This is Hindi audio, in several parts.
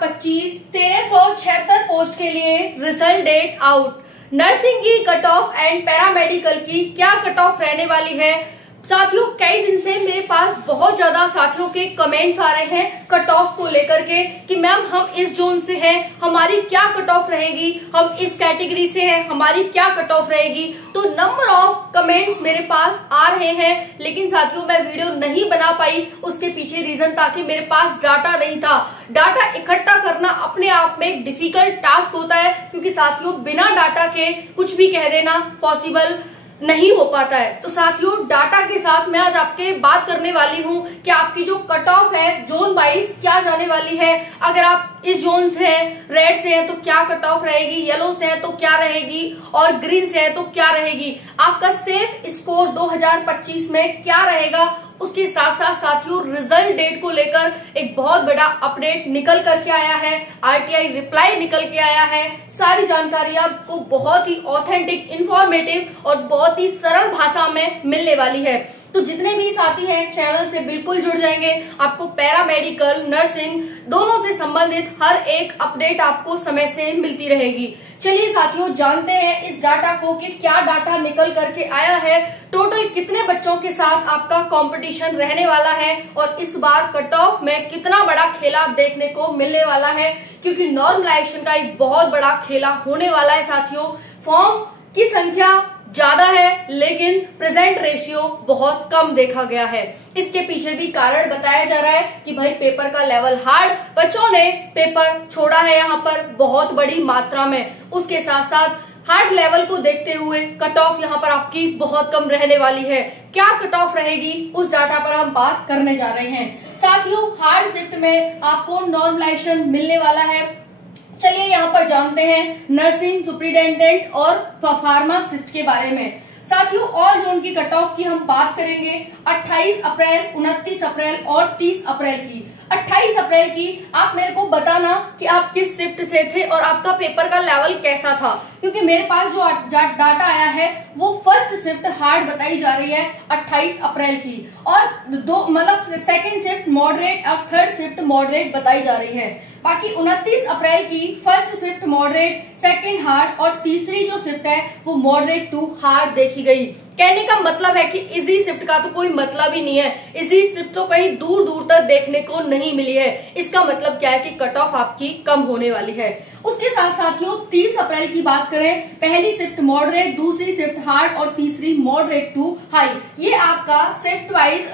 2025 1376 पोस्ट के लिए रिजल्ट डेट आउट। नर्सिंग की कट ऑफ एंड पैरामेडिकल की क्या कट ऑफ रहने वाली है। साथियों, कई दिन से मेरे पास बहुत ज्यादा साथियों के कमेंट्स आ रहे हैं कट ऑफ को लेकर के कि मैम हम इस जोन से हैं, हमारी क्या कट ऑफ रहेगी, हम इस कैटेगरी से हैं, हमारी क्या कट ऑफ रहेगी। तो नंबर ऑफ कमेंट्स मेरे पास आ रहे हैं, लेकिन साथियों मैं वीडियो नहीं बना पाई। उसके पीछे रीजन था कि मेरे पास डाटा नहीं था। डाटा इकट्ठा करना अपने आप में एक डिफिकल्ट टास्क होता है, क्योंकि साथियों बिना डाटा के कुछ भी कह देना पॉसिबल नहीं हो पाता है। तो साथियों डाटा के साथ मैं आज आपके बात करने वाली हूं कि आपकी जो कट ऑफ है जोन वाइज क्या जाने वाली है। अगर आप इस जोन से हैं, रेड से हैं तो क्या कट ऑफ रहेगी, येलो से हैं तो क्या रहेगी और ग्रीन से हैं तो क्या रहेगी। आपका सेफ स्कोर 2025 में क्या रहेगा। उसके साथ साथ साथियों रिजल्ट डेट को लेकर एक बहुत बड़ा अपडेट निकल करके आया है, आरटीआई रिप्लाई निकल के आया है। सारी जानकारी आपको बहुत ही ऑथेंटिक, इंफॉर्मेटिव और बहुत ही सरल भाषा में मिलने वाली है। तो जितने भी साथी हैं चैनल से बिल्कुल जुड़ जाएंगे। आपको पैरामेडिकल, नर्सिंग दोनों से संबंधित हर एक अपडेट आपको समय से मिलती रहेगी। चलिए साथियों जानते हैं इस डाटा को कि क्या डाटा निकल करके आया है, टोटल कितने बच्चों के साथ आपका कंपटीशन रहने वाला है और इस बार कट ऑफ में कितना बड़ा खेला देखने को मिलने वाला है, क्योंकि नॉर्मलाइजेशन का एक बहुत बड़ा खेला होने वाला है। साथियों फॉर्म की संख्या ज्यादा है, लेकिन प्रेजेंट रेशियो बहुत कम देखा गया है। इसके पीछे भी कारण बताया जा रहा है कि भाई पेपर का लेवल हार्ड, बच्चों ने पेपर छोड़ा है यहाँ पर बहुत बड़ी मात्रा में। उसके साथ साथ हार्ड लेवल को देखते हुए कट ऑफ यहाँ पर आपकी बहुत कम रहने वाली है। क्या कट ऑफ रहेगी उस डाटा पर हम बात करने जा रहे हैं। साथियों हार्ड शिफ्ट में आपको नॉर्मलाइजेशन मिलने वाला है। चलिए यहाँ पर जानते हैं नर्सिंग सुपरिटेंडेंट और फार्मासिस्ट के बारे में। साथियों ऑल जोन की कट ऑफ की हम बात करेंगे 28 अप्रैल, 29 अप्रैल और 30 अप्रैल की। 28 अप्रैल की आप मेरे को बताना कि आप किस शिफ्ट से थे और आपका पेपर का लेवल कैसा था, क्योंकि मेरे पास जो डाटा आया है वो फर्स्ट शिफ्ट हार्ड बताई जा रही है 28 अप्रैल की, और दो मतलब सेकंड शिफ्ट मॉडरेट और थर्ड शिफ्ट मॉडरेट बताई जा रही है। बाकी 29 अप्रैल की first shift moderate, second hard और तीसरी जो शिफ्ट है वो मॉडरेट टू हार्ड देखी गई। कहने का मतलब है कि इजी शिफ्ट का तो कोई मतलब ही नहीं है, इजी शिफ्ट तो कहीं दूर दूर तक देखने को नहीं मिली है। इसका मतलब क्या है कि कट ऑफ आपकी कम होने वाली है। उसके साथ साथियों 30 अप्रैल की बात करें, पहली शिफ्ट मॉडरेट, दूसरी शिफ्ट हार्ड और तीसरी मॉडरेट टू हाई। ये आपका शिफ्ट वाइज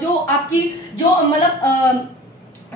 जो आपकी जो मतलब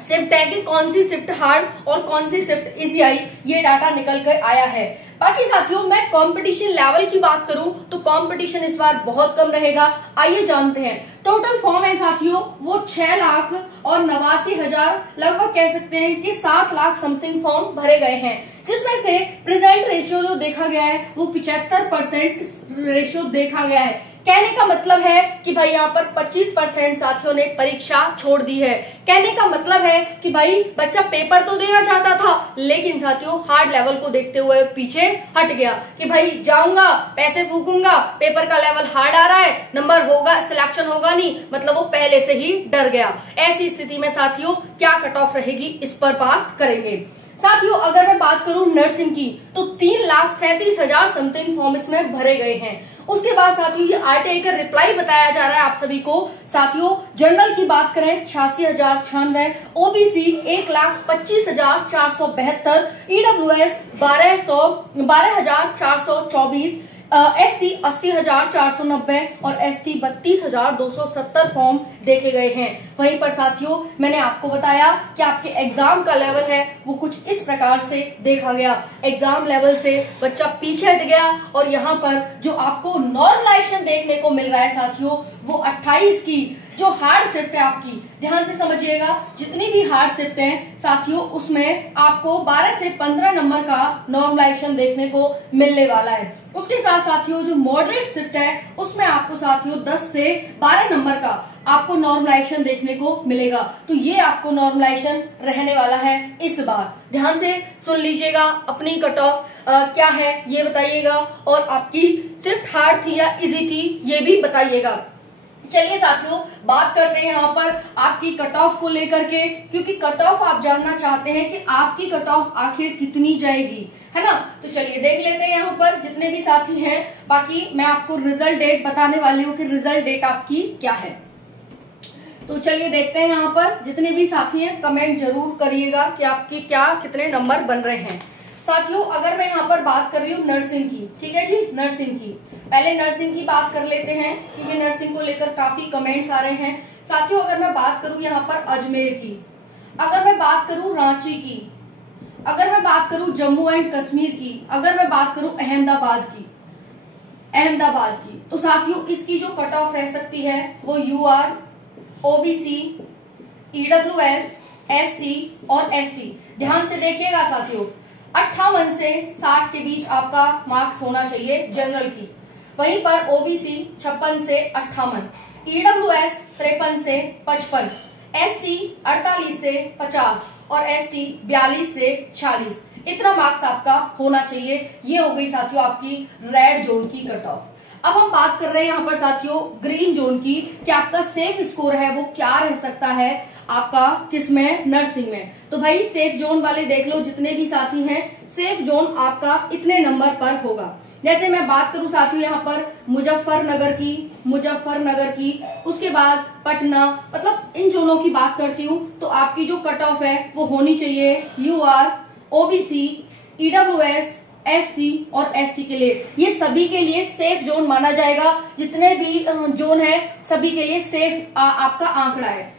शिफ्ट है कि कौन सी शिफ्ट हार्ड और कौन सी शिफ्ट इजी आई, ये डाटा निकल कर आया है। बाकी साथियों मैं कंपटीशन लेवल की बात करूं तो कंपटीशन इस बार बहुत कम रहेगा। आइए जानते हैं टोटल फॉर्म है साथियों वो 6,89,000 लगभग कह सकते हैं कि 7 लाख समथिंग फॉर्म भरे गए हैं, जिसमें से प्रेजेंट रेशियो जो देखा गया है वो 75% रेशियो देखा गया है। कहने का मतलब है कि भाई यहाँ पर 25% साथियों ने परीक्षा छोड़ दी है। कहने का मतलब है कि भाई बच्चा पेपर तो देना चाहता था, लेकिन साथियों हार्ड लेवल को देखते हुए पीछे हट गया कि भाई जाऊंगा पैसे फूकूंगा, पेपर का लेवल हार्ड आ रहा है, नंबर होगा, सिलेक्शन होगा नहीं, मतलब वो पहले से ही डर गया। ऐसी स्थिति में साथियों क्या कट ऑफ रहेगी इस पर बात करेंगे। साथियों अगर मैं बात करूं नर्सिंग की तो 3,37,000 समथिंग फॉर्म इसमें भरे गए हैं। उसके बाद साथियों ये आरटीआई का रिप्लाई बताया जा रहा है आप सभी को। साथियों जनरल की बात करें 86,096, ओबीसी 1,25,472, ईडब्ल्यूएस 12,424, एससी 80,490 और एसटी 32,270 फॉर्म देखे गए हैं। वहीं पर साथियों मैंने आपको बताया कि आपके एग्जाम का लेवल है वो कुछ इस प्रकार से देखा गया। एग्जाम लेवल से बच्चा पीछे हट गया और यहाँ पर जो आपको नॉर्मलाइजेशन देखने को मिल रहा है साथियों वो 28 की जो हार्ड शिफ्ट है आपकी, ध्यान से समझिएगा, जितनी भी हार्ड शिफ्ट है साथियों उसमें आपको 12 से 15 नंबर का नॉर्मलाइजेशन देखने को मिलने वाला है। उसके साथ साथियों जो मॉडरेट शिफ्ट है उसमें आपको साथियों 10 से 12 नंबर का आपको नॉर्मलाइजेशन देखने को मिलेगा। तो ये आपको नॉर्मलाइजेशन रहने वाला है इस बार। ध्यान से सुन लीजिएगा, अपनी कट ऑफ क्या है ये बताइएगा और आपकी शिफ्ट हार्ड थी या इजी थी ये भी बताइएगा। चलिए साथियों, बात करते हैं यहाँ पर आपकी कट ऑफ को लेकर के, क्योंकि कट ऑफ आप जानना चाहते हैं कि आपकी कट ऑफ आखिर कितनी जाएगी, है ना। तो चलिए देख लेते हैं यहाँ पर जितने भी साथी हैं। बाकी मैं आपको रिजल्ट डेट बताने वाली हूँ कि रिजल्ट डेट आपकी क्या है। तो चलिए देखते हैं यहाँ पर जितने भी साथी हैं, कमेंट जरूर करिएगा कि आपकी क्या कितने नंबर बन रहे हैं। साथियों, अगर मैं यहाँ पर बात कर रही हूँ नर्सिंग की, ठीक है जी, नर्सिंग की, पहले नर्सिंग की बात कर लेते हैं क्योंकि नर्सिंग को लेकर काफी कमेंट्स आ रहे हैं। साथियों, अगर मैं बात करूं यहाँ पर अजमेर की, अगर मैं बात करूं रांची की, अगर मैं बात करूं जम्मू एंड कश्मीर की, अगर मैं बात करूं अहमदाबाद की, तो साथियों इसकी जो कट ऑफ रह सकती है वो UR, OBC, EWS, SC और ST। ध्यान से देखिएगा साथियों, 58 से 60 के बीच आपका मार्क्स होना चाहिए जनरल की। वहीं पर OBC 56 से 58, EWS 53 से 55, SC 48 से 50 और ST 42 से 46। इतना मार्क्स आपका होना चाहिए। ये हो गई साथियों आपकी रेड जोन की कट ऑफ। अब हम बात कर रहे हैं यहाँ पर साथियों ग्रीन जोन की, कि आपका सेफ स्कोर है वो क्या रह सकता है आपका किसमें, नर्सिंग में। तो भाई सेफ जोन वाले देख लो, जितने भी साथी हैं, सेफ जोन आपका इतने नंबर पर होगा। जैसे मैं बात करूं साथियों यहाँ पर मुजफ्फरनगर की, उसके बाद पटना, मतलब इन जोनों की बात करती हूँ, तो आपकी जो कट ऑफ है वो होनी चाहिए UR, OBC, EWS, SC और ST के लिए। ये सभी के लिए सेफ जोन माना जाएगा। जितने भी जोन है सभी के लिए सेफ आपका आंकड़ा है।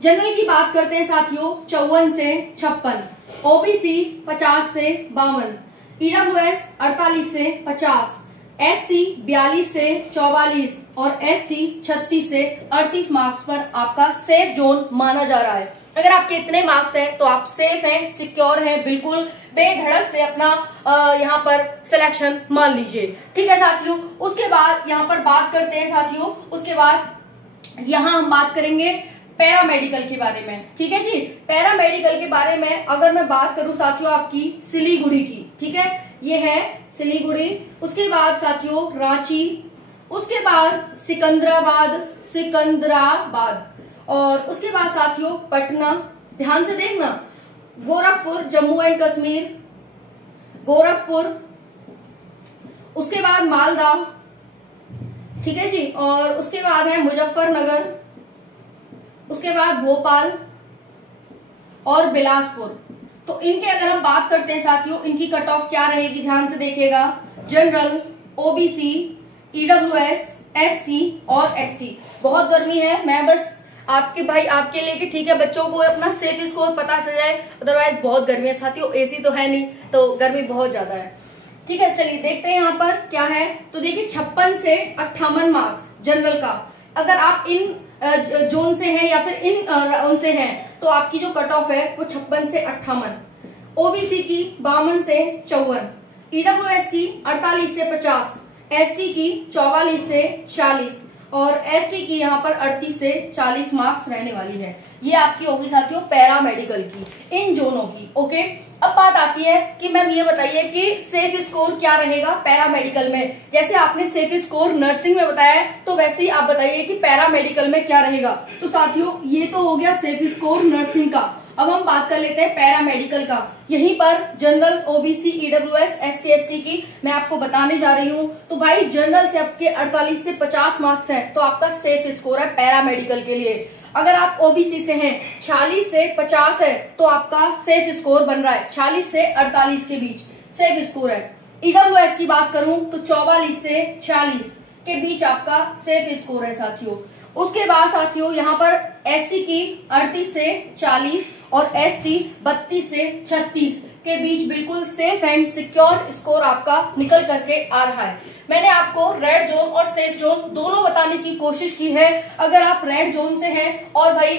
जनरल की बात करते हैं साथियों 54 से 56, OBC 50 से 52, EWS 48 से 50, SC 42 से 44 और ST 36 से 38 मार्क्स पर आपका सेफ जोन माना जा रहा है। अगर आपके इतने मार्क्स हैं तो आप सेफ हैं, सिक्योर हैं, बिल्कुल बेधड़क से अपना यहाँ पर सिलेक्शन मान लीजिए। ठीक है साथियों, उसके बाद यहाँ पर बात करते हैं साथियों, उसके बाद यहाँ हम बात करेंगे पैरामेडिकल के बारे में। ठीक है जी, पैरामेडिकल के बारे में अगर मैं बात करूं साथियों आपकी सिलीगुड़ी की, ठीक है, ये है सिलीगुड़ी, उसके बाद साथियों रांची, उसके बाद सिकंदराबाद और उसके बाद साथियों पटना, ध्यान से देखना, गोरखपुर, जम्मू एंड कश्मीर, गोरखपुर, उसके बाद मालदा, ठीक है जी, और उसके बाद है मुजफ्फरनगर, उसके बाद भोपाल और बिलासपुर। तो इनके अगर हम बात करते हैं साथियों, इनकी कट ऑफ क्या रहेगी, ध्यान से देखिएगा, जनरल, OBC, EWS, SC और ST। बहुत गर्मी है, मैं बस आपके लिए कि ठीक है बच्चों को अपना सेफ स्कोर पता चल जाए, अदरवाइज बहुत गर्मी है साथियों, AC तो है नहीं, तो गर्मी बहुत ज्यादा है। ठीक है, चलिए देखते हैं यहाँ पर क्या है। तो देखिए 56 से 58 मार्क्स जनरल का, अगर आप इन जोन से हैं या फिर इन उनसे हैं तो आपकी जो कट ऑफ है वो 56 से 58, OBC की 52 से 54, EWS की 48 से 50, ST की 44 से 40 और ST की यहाँ पर 38 से 40 मार्क्स रहने वाली है। ये आपकी होगी साथियों पैरामेडिकल की, इन जोनों की। ओके, अब बात आती है कि मैम ये बताइए कि सेफ स्कोर क्या रहेगा पैरामेडिकल में। जैसे आपने सेफ स्कोर नर्सिंग में बताया तो वैसे ही आप बताइए कि पैरामेडिकल में क्या रहेगा। तो साथियों ये तो हो गया सेफ स्कोर नर्सिंग का। अब हम बात कर लेते हैं पैरामेडिकल का। यहीं पर general, OBC, EWS, SC, ST की मैं आपको बताने जा रही हूँ। तो भाई जनरल से आपके 48 से 50 मार्क्स हैं तो आपका सेफ स्कोर है पैरामेडिकल के लिए। अगर आप OBC से हैं 46 से 50 है तो आपका सेफ स्कोर बन रहा है 46 से 48 के बीच सेफ स्कोर है। EWS की बात करूं तो 44 से 46 के बीच आपका सेफ स्कोर है साथियों। उसके बाद साथियों यहाँ पर SC की 38 से 40 और ST 32 से 36 के बीच बिल्कुल सेफ एंड सिक्योर स्कोर आपका निकल करके आ रहा है। मैंने आपको रेड जोन और सेफ जोन दोनों बताने की कोशिश की है। अगर आप रेड जोन से हैं और भाई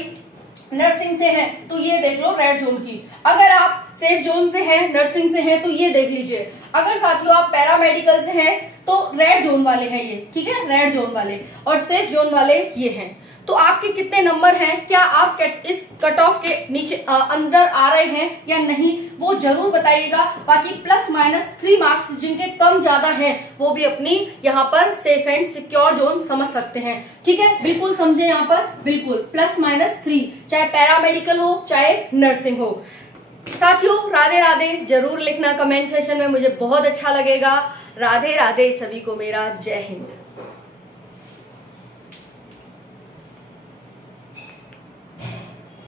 नर्सिंग से हैं तो ये देख लो रेड जोन की, अगर आप सेफ जोन से हैं नर्सिंग से हैं तो ये देख लीजिए। अगर साथियों आप पैरामेडिकल से हैं तो रेड जोन वाले हैं ये, ठीक है, रेड जोन वाले, और सेफ जोन वाले ये हैं। तो आपके कितने नंबर हैं, क्या आप इस कट ऑफ के नीचे अंदर आ रहे हैं या नहीं, वो जरूर बताइएगा। बाकी +-3 मार्क्स जिनके कम ज्यादा हैं वो भी अपनी यहाँ पर सेफ एंड सिक्योर जोन समझ सकते हैं। ठीक है, बिल्कुल समझे यहाँ पर, बिल्कुल +-3, चाहे पैरामेडिकल हो चाहे नर्सिंग हो। साथियों राधे राधे जरूर लिखना कमेंट सेशन में, मुझे बहुत अच्छा लगेगा। राधे राधे सभी को मेरा जय हिंद।